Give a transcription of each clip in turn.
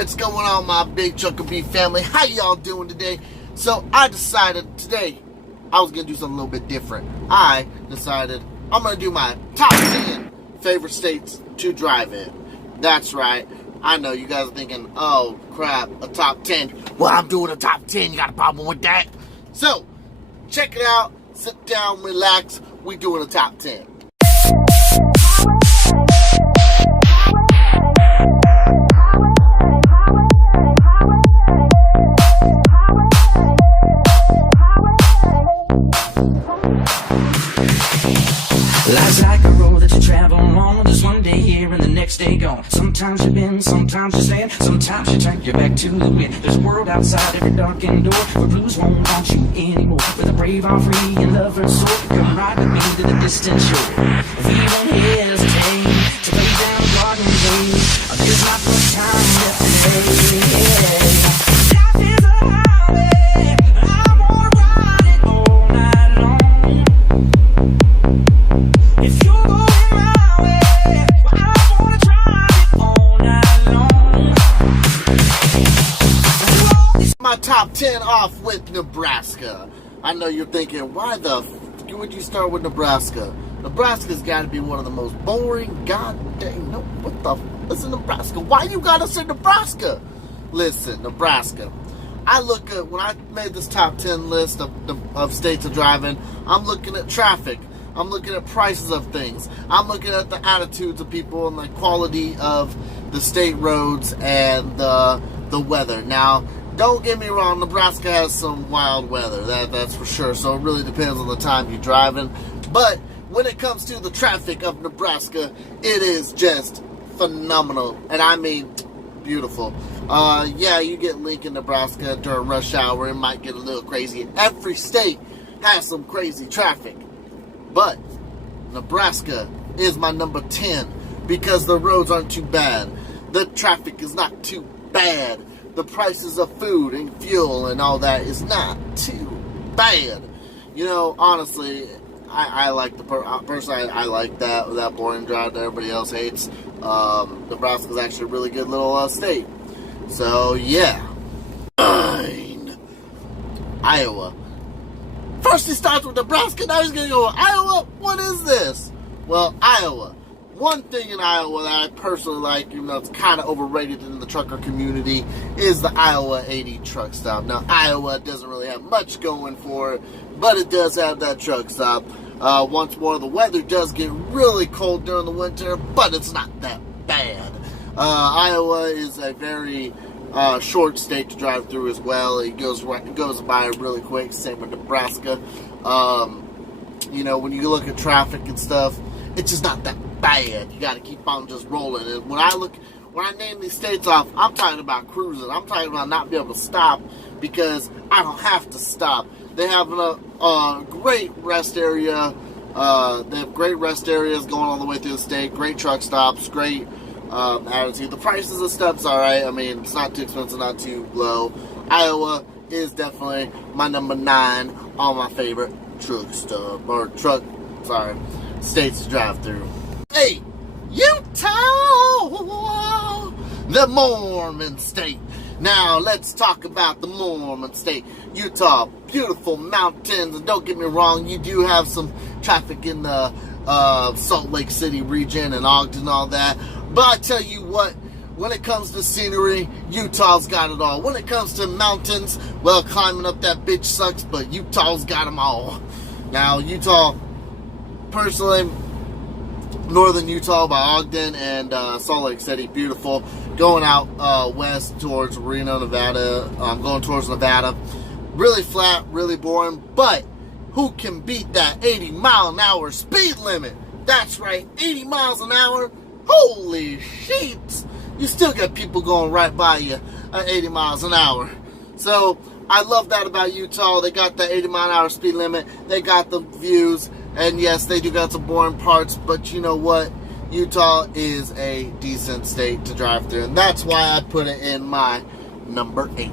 What's going on, my BigTruckerB family? How y'all doing today? So I decided today I was going to do something a little bit different. I decided I'm going to do my top 10 favorite states to drive in. That's right. I know you guys are thinking, oh crap, a top 10. Well, I'm doing a top 10. You got a problem with that? So, check it out. Sit down, relax. We doing a top 10. Life's like a road that you travel on. There's one day here and the next day gone. Sometimes you bend, sometimes you stand, sometimes you turn your back to the wind. There's a world outside every darkened door where blues won't haunt you anymore. With a brave heart, free and lover's soul, come ride with me to the distant shore. We won't hesitate to lay down garden days. There's not much time left today. Life is a highway, I wanna ride it all night long. If you're going my way, well, I wanna drive it all night long. My top 10 off with Nebraska. I know you're thinking, why the f would you start with Nebraska? Nebraska's got to be one of the most boring, goddamn, no, what the f is in Nebraska? Why you gotta say Nebraska? Listen, Nebraska. I look at, when I made this top 10 list of states to drive in, I'm looking at traffic. I'm looking at prices of things. I'm looking at the attitudes of people and the quality of the state roads and the weather. Now, don't get me wrong, Nebraska has some wild weather, that's for sure. So it really depends on the time you're driving. But when it comes to the traffic of Nebraska, it is just phenomenal. And I mean, beautiful. Yeah, you get Lincoln, Nebraska during rush hour. It might get a little crazy. Every state has some crazy traffic. But Nebraska is my number 10 because the roads aren't too bad. The traffic is not too bad. The prices of food and fuel and all that is not too bad. You know, honestly, I like personally I like that boring drive that everybody else hates. Nebraska's actually a really good little state. So yeah, Iowa. First he starts with Nebraska, now he's going to go, Iowa? What is this? Well, Iowa. One thing in Iowa that I personally like, even though it's kind of overrated in the trucker community, is the Iowa 80 truck stop. Now, Iowa doesn't really have much going for it, but it does have that truck stop. Once more, the weather does get really cold during the winter, but it's not that bad. Iowa is a very short state to drive through as well. It goes by really quick. Same with Nebraska. You know, when you look at traffic and stuff, it's just not that bad. You got to keep on just rolling. And when I name these states off, I'm talking about cruising. I'm talking about not being able to stop because I don't have to stop. They have a great rest area. They have great rest areas going all the way through the state. Great truck stops. Great attitude. The prices of stuff's alright. I mean, it's not too expensive, not too low. Iowa is definitely my number 9 on my favorite states to drive through. Hey, Utah, the Mormon state. Now let's talk about the Mormon state. Utah, beautiful mountains, and don't get me wrong, you do have some traffic in the Salt Lake City region and Ogden and all that. But I tell you what, when it comes to scenery, Utah's got it all. When it comes to mountains, well, climbing up that bitch sucks, but Utah's got them all. Now, Utah, personally, northern Utah by Ogden and Salt Lake City, beautiful. Going out west towards Reno, Nevada, going towards Nevada. Really flat, really boring, but who can beat that 80-mile-an-hour speed limit? That's right, 80 miles an hour. Holy shit! You still got people going right by you at 80 miles an hour. So, I love that about Utah. They got the 80-mile-an-hour speed limit. They got the views. And yes, they do got some boring parts. But you know what? Utah is a decent state to drive through. And that's why I put it in my number 8.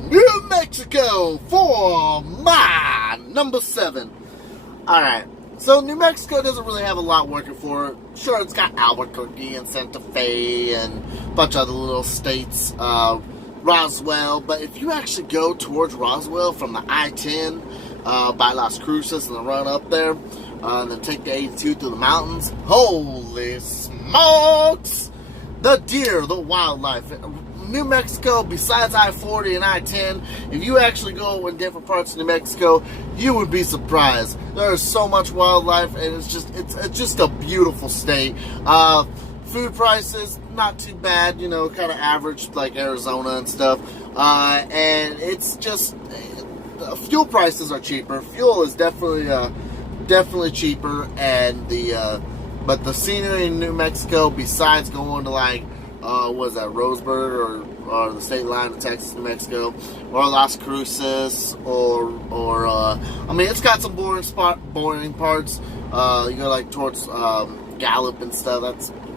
New Mexico for my number 7. Alright. So New Mexico doesn't really have a lot working for it. Sure, it's got Albuquerque and Santa Fe and a bunch of other little states, Roswell. But if you actually go towards Roswell from the I-10 by Las Cruces and then run up there, and then take the 82 through the mountains, holy smokes! The deer, the wildlife. New Mexico, besides I-40 and I-10, if you actually go in different parts of New Mexico, you would be surprised. There is so much wildlife, and it's just a beautiful state. Food prices, not too bad, you know, kind of average like Arizona and stuff. And it's just, fuel prices are cheaper. Fuel is definitely cheaper, and but the scenery in New Mexico, besides going to like, what is that, Roseburg or the state line of Texas, New Mexico, or Las Cruces, or I mean, it's got some boring parts. You go like towards Gallup and stuff.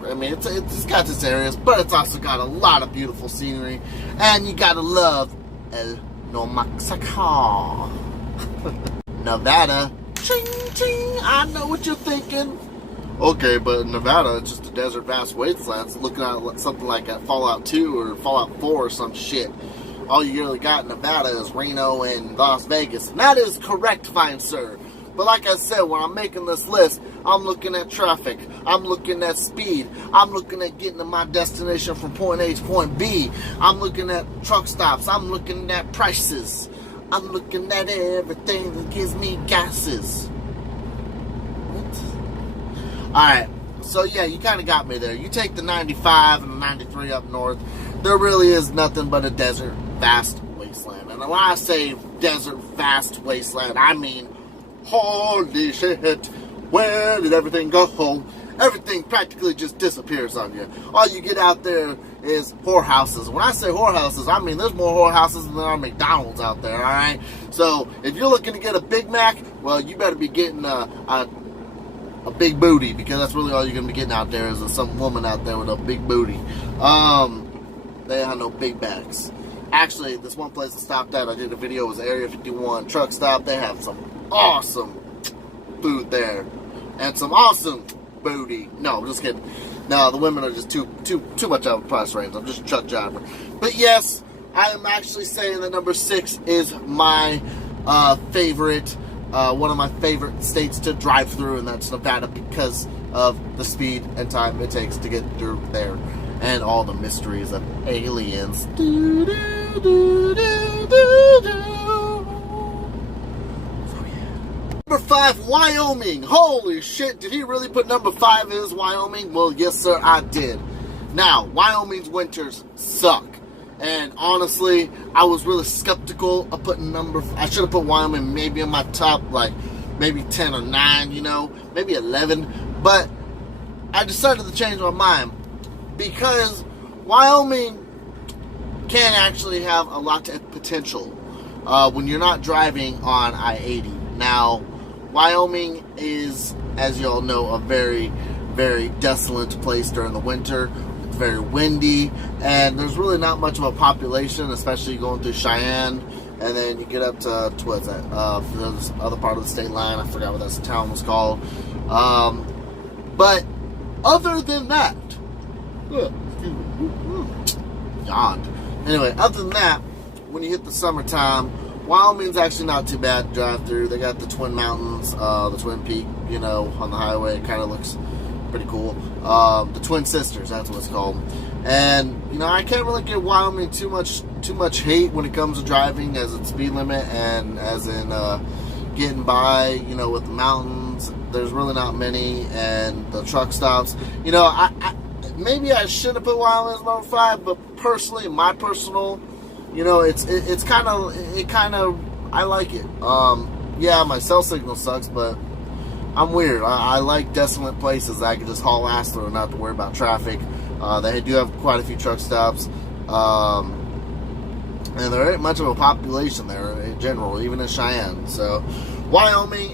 It's got its areas, but it's also got a lot of beautiful scenery, and you gotta love El No Mexico. Nevada. Ching, ching, I know what you're thinking. Okay, but Nevada, it's just a desert vast wasteland. It's looking at something like a Fallout 2 or Fallout 4 or some shit. All you really got in Nevada is Reno and Las Vegas. And that is correct, fine sir. But like I said, when I'm making this list, I'm looking at traffic. I'm looking at speed. I'm looking at getting to my destination from point A to point B. I'm looking at truck stops. I'm looking at prices. I'm looking at everything that gives me gases. What? Alright, so yeah, you kind of got me there. You take the 95 and the 93 up north, there really is nothing but a desert, vast wasteland. And when I say desert, vast wasteland, I mean, holy shit, where did everything go? Everything practically just disappears on you. All you get out there is whorehouses. When I say whorehouses, I mean there's more whorehouses than there are McDonald's out there, alright? So, if you're looking to get a Big Mac, well, you better be getting a big booty, because that's really all you're going to be getting out there is some woman out there with a big booty. They have no Big Macs. Actually, this one place I stopped at, I did a video, was Area 51 truck stop. They have some awesome food there. And some awesome booty. No, I'm just kidding. No, the women are just too much out of price range. I'm just a truck driver. But yes, I am actually saying that number 6 is my favorite, one of my favorite states to drive through, and that's Nevada, because of the speed and time it takes to get through there, and all the mysteries of aliens. Do, do, do, do, do, do. Number 5, Wyoming. Holy shit, did he really put number 5 as Wyoming? Well, yes, sir, I did. Now, Wyoming's winters suck. And honestly, I was really skeptical of putting I should have put Wyoming maybe in my top, like, maybe 10 or 9, you know, maybe 11. But I decided to change my mind, because Wyoming can actually have a lot of potential when you're not driving on I-80. Now, Wyoming is, as you all know, a very, very desolate place during the winter. It's very windy, and there's really not much of a population, especially going through Cheyenne, and then you get up to what's that? This other part of the state line. I forgot what that town was called. But other than that, yawned. Anyway, other than that, when you hit the summertime, Wyoming's actually not too bad to drive through. They got the Twin Mountains, the Twin Peak, you know, on the highway. It kind of looks pretty cool. The Twin Sisters, that's what it's called. And, you know, I can't really give Wyoming too much hate when it comes to driving, as in speed limit and as in getting by, you know, with the mountains. There's really not many, and the truck stops. You know, maybe I should have put Wyoming as number 5, but personally, my personal, you know, it's kind of, I like it. Yeah, my cell signal sucks, but I'm weird. I like desolate places that I can just haul ass through and not have to worry about traffic. They do have quite a few truck stops. And there ain't much of a population there in general, even in Cheyenne. So, Wyoming,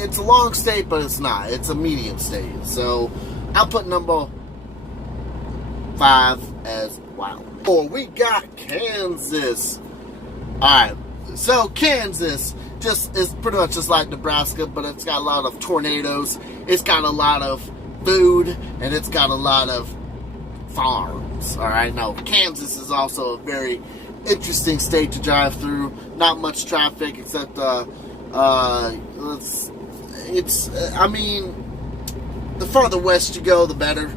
it's a long state, but it's not. It's a medium state. So, I'll put number 5 as Wyoming. Oh, we got Kansas. Alright, so Kansas it's pretty much just like Nebraska, but it's got a lot of tornadoes, it's got a lot of food, and it's got a lot of farms. All right, now Kansas is also a very interesting state to drive through. Not much traffic except I mean, the farther west you go, the better.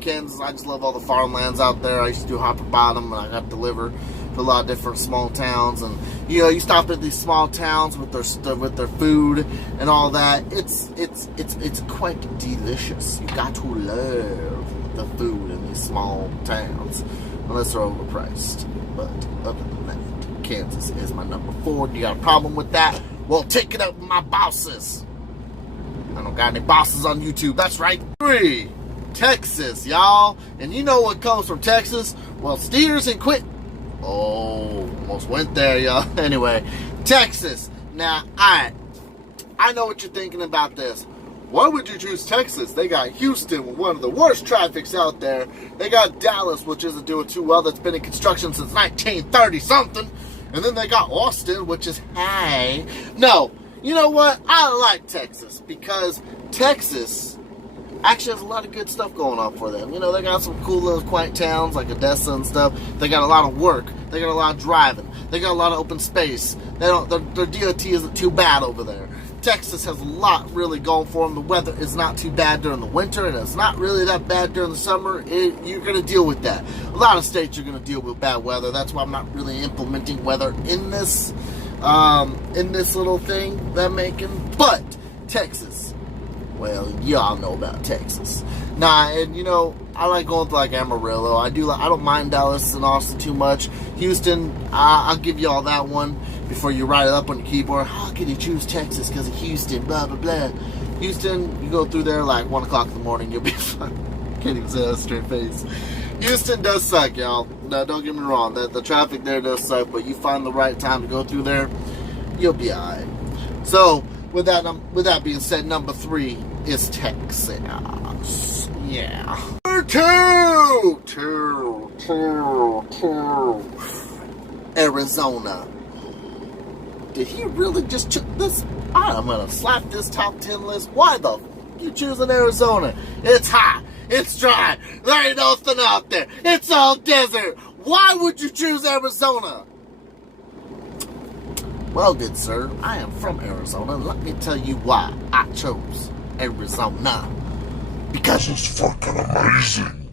Kansas, I just love all the farmlands out there. I used to do Hopper Bottom, and I got to deliver to a lot of different small towns. And you stop at these small towns with their food and all that. It's quite delicious. You got to love the food in these small towns, unless they're overpriced. But other than that, Kansas is my number 4. You got a problem with that? Well, take it up with my bosses. I don't got any bosses on YouTube. That's right. 3. Texas, y'all. And you know what comes from Texas? Well, steers and quit. Oh, almost went there, y'all. Anyway, Texas. Now, I know what you're thinking about this. Why would you choose Texas? They got Houston with one of the worst traffics out there. They got Dallas, which isn't doing too well. That's been in construction since 1930-something. And then they got Austin, which is high. No, you know what? I like Texas because Texas actually has a lot of good stuff going on for them. They got some cool little quiet towns like Odessa and stuff. They got a lot of work. They got a lot of driving. They got a lot of open space. Their DOT isn't too bad over there. Texas has a lot really going for them. The weather is not too bad during the winter, and it's not really that bad during the summer. You're going to deal with that. A lot of states are going to deal with bad weather. That's why I'm not really implementing weather in this little thing that I'm making. But Texas, well, y'all know about Texas. I like going to like Amarillo. I don't mind Dallas and Austin too much. Houston, I'll give you all that one before you write it up on your keyboard. How can you choose Texas because of Houston? Blah blah blah. Houston, you go through there like 1 o'clock in the morning, you'll be fine. Can't even say that straight face. Houston does suck, y'all. No, don't get me wrong. The traffic there does suck, but you find the right time to go through there, you'll be alright. So with that being said, number 3 is Texas. Yeah. Two. Arizona. Did he really just choose this? I'm gonna slap this top 10 list. Why the you choosing Arizona? It's hot. It's dry. There ain't nothing out there. It's all desert. Why would you choose Arizona? Well, good sir, I am from Arizona. Let me tell you why I chose Arizona. Because it's fucking amazing.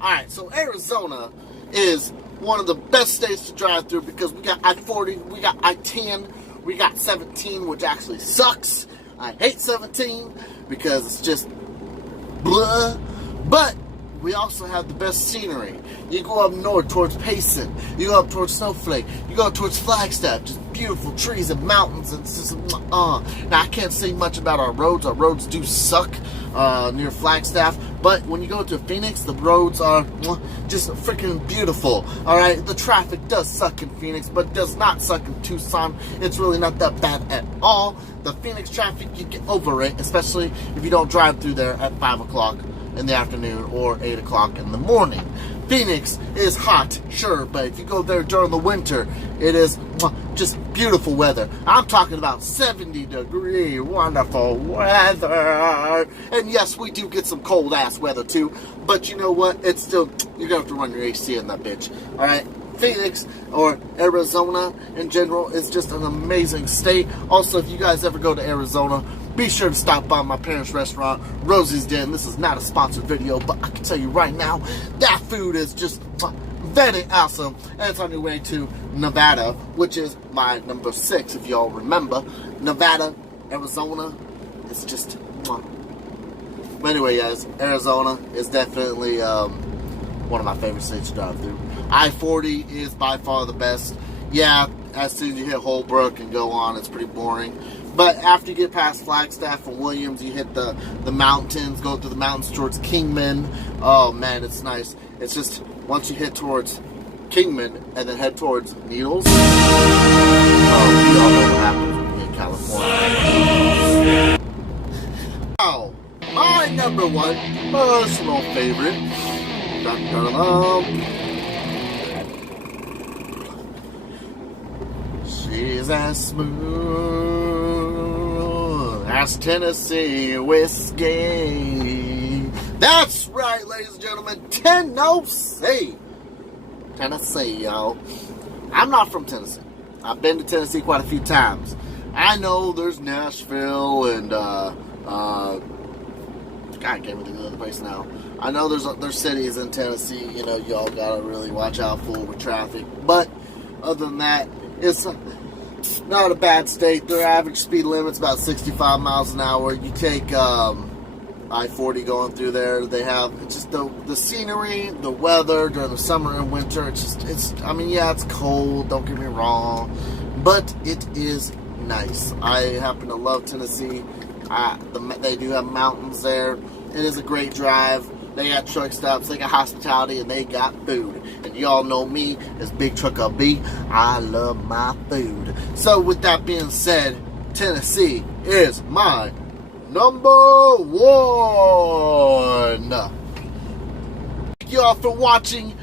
Alright, so Arizona is one of the best states to drive through because we got I-40, we got I-10, we got 17, which actually sucks. I hate 17 because it's just blah. But we also have the best scenery. You go up north towards Payson, you go up towards Snowflake, you go up towards Flagstaff, just beautiful trees and mountains. And it's just, Now, I can't say much about our roads. Our roads do suck near Flagstaff. But when you go to Phoenix, the roads are just freaking beautiful. Alright, the traffic does suck in Phoenix, but does not suck in Tucson. It's really not that bad at all. The Phoenix traffic, you get over it, especially if you don't drive through there at 5 o'clock in the afternoon or 8 o'clock in the morning. Phoenix is hot, sure, but if you go there during the winter, it is just beautiful weather. I'm talking about 70-degree wonderful weather. And yes, we do get some cold ass weather too, but you know what? It's still, you're gonna have to run your AC in that bitch. Alright? Phoenix or Arizona in general is just an amazing state. Also, if you guys ever go to Arizona, be sure to stop by my parents' restaurant, Rosie's Den. This is not a sponsored video, but I can tell you right now, that food is just very awesome. And it's on your way to Nevada, which is my number 6, if y'all remember. Nevada, Arizona, it's just... But anyway, guys, Arizona is definitely one of my favorite states to drive through. I-40 is by far the best. Yeah, as soon as you hit Holbrook and go on, it's pretty boring. But after you get past Flagstaff and Williams, you hit the mountains, go through the mountains towards Kingman. Oh man, it's nice. It's just, once you hit towards Kingman and then head towards Needles, you all know what happens when you hit California. Oh, my number 1 personal favorite. Dun, dun, dun. She's is as smooth as Tennessee whiskey. That's right, ladies and gentlemen, Tennessee. Tennessee, y'all. I'm not from Tennessee. I've been to Tennessee quite a few times. I know there's Nashville and God, I can't think of the other place now. I know there's cities in Tennessee, you know, y'all gotta really watch out for with traffic. But other than that, it's not a bad state. Their average speed limit's about 65 miles an hour. You take I-40 going through there. They have just the scenery, the weather during the summer and winter. It's I mean, yeah, it's cold. Don't get me wrong, but it is nice. I happen to love Tennessee. They do have mountains there. It is a great drive. They got truck stops, they got hospitality, and they got food. And y'all know me as BigTruckerB. I love my food. So with that being said, Tennessee is my number one. Thank y'all for watching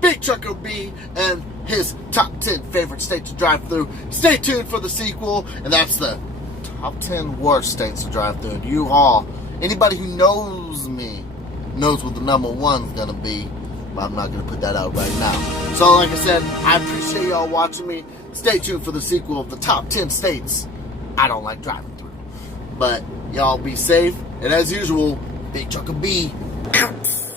BigTruckerB and his top 10 favorite states to drive through. Stay tuned for the sequel, and that's the top 10 worst states to drive through. You all, anybody who knows me, knows what the number one's gonna be, but I'm not gonna put that out right now. So like I said, I appreciate y'all watching me. Stay tuned for the sequel of the top 10 states I don't like driving through. But y'all be safe, and as usual, BigTruckerB out.